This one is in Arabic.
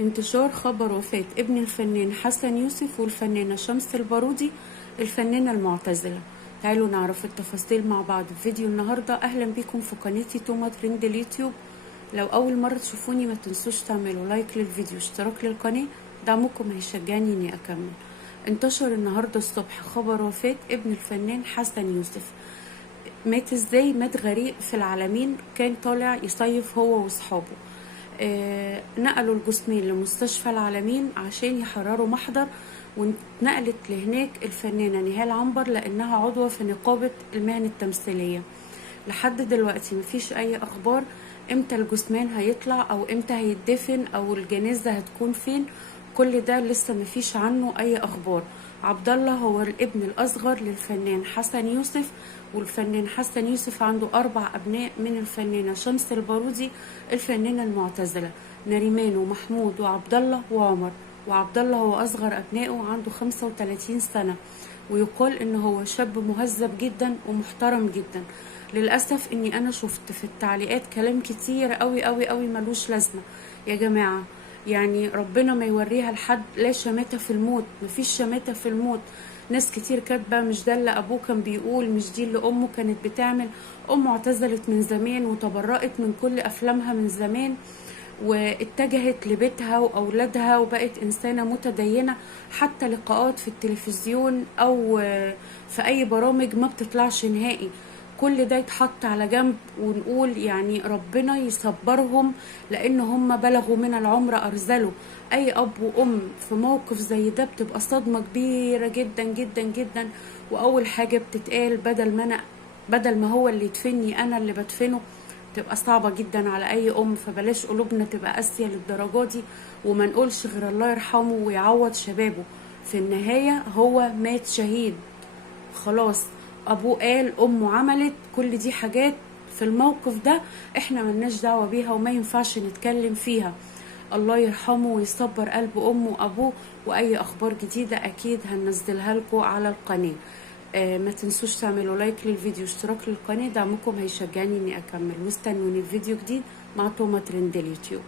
انتشار خبر وفاة ابن الفنان حسن يوسف والفنانة شمس البارودي الفنانة المعتزلة. تعالوا نعرف التفاصيل مع بعض في فيديو النهاردة. أهلا بكم في قناتي توما ترند اليوتيوب. لو أول مرة تشوفوني ما تنسوش تعملوا لايك للفيديو، اشتراك للقناة، دعمكم هيشجعني إني أكمل. انتشر النهاردة الصبح خبر وفاة ابن الفنان حسن يوسف. مات ازاي؟ مات غريق في العلمين، كان طالع يصيف هو واصحابه. نقلوا الجثمين لمستشفى العالمين عشان يحرروا محضر، واتنقلت لهناك الفنانة نهال عنبر لأنها عضوة في نقابة المهن التمثيلية. لحد دلوقتي مفيش أي أخبار امتى الجثمان هيطلع أو امتى هيدفن أو الجنازة هتكون فين. كل ده لسه مفيش عنه أي أخبار. عبد الله هو الابن الأصغر للفنان حسن يوسف، والفنان حسن يوسف عنده 4 أبناء من الفنانة شمس البارودي الفنانة المعتزلة، نريمان ومحمود وعبد الله وعمر. وعبد الله هو أصغر أبنائه، عنده 35 سنة، ويقال إن هو شاب مهذب جدا ومحترم جدا. للأسف إني أنا شفت في التعليقات كلام كتير قوي قوي قوي ملوش لازمة. يا جماعة يعني ربنا ما يوريها لحد، لا شماتة في الموت، مفيش شماتة في الموت. ناس كتير كاتبة مش ده اللي أبوه كان بيقول، مش دي اللي أمه كانت بتعمل. أمه اعتزلت من زمان وتبرأت من كل أفلامها من زمان، واتجهت لبيتها وأولادها وبقت إنسانة متدينة. حتى لقاءات في التلفزيون أو في أي برامج ما بتطلعش نهائي. كل ده يتحط على جنب ونقول يعني ربنا يصبرهم، لأن هم بلغوا من العمر أرذلوا. أي أب وأم في موقف زي ده بتبقى صدمة كبيرة جدا جدا جدا. وأول حاجة بتتقال بدل ما هو اللي يدفني أنا اللي بدفنه، تبقى صعبة جدا على أي أم. فبلاش قلوبنا تبقى قاسية للدرجة دي، وما نقولش غير الله يرحمه ويعوض شبابه. في النهاية هو مات شهيد خلاص. أبوه قال، أمه عملت، كل دي حاجات في الموقف ده احنا ملناش دعوة بيها وما ينفعش نتكلم فيها. الله يرحمه ويصبر قلب أمه وأبوه. وأي أخبار جديدة أكيد هننزلها لكم على القناة. ما تنسوش تعملوا لايك للفيديو، اشتراك للقناة، دعمكم هيشجعني اني اكمل. واستنوني في فيديو جديد مع توما ترند اليوتيوب.